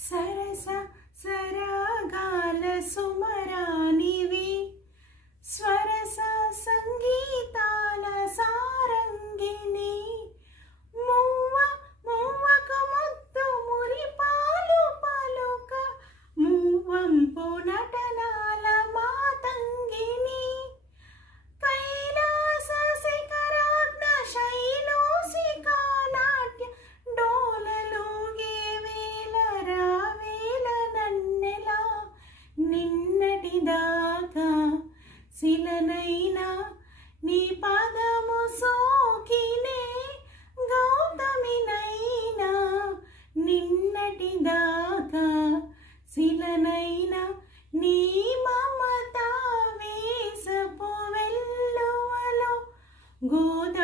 సరస సరాగాల సుమరానివి స్వరస సంగీతాల సారంగిని మువ్వ మువ్వకు ముద్దు మురిపాలు పలుక మువ్వంపు నటనాల మాతంగిని కైలాస శిఖరాగ్న శైలోసికా నాట్య డోలలోగే వేల రావేల నన్నెలా నిన్నటిదాకా శిలనైనా నీ పాదము సోకినే గౌతమినైనా నిన్నటిదాకా శిలనైనా నీ మమతా వేసపు వెల్లువలో గోదా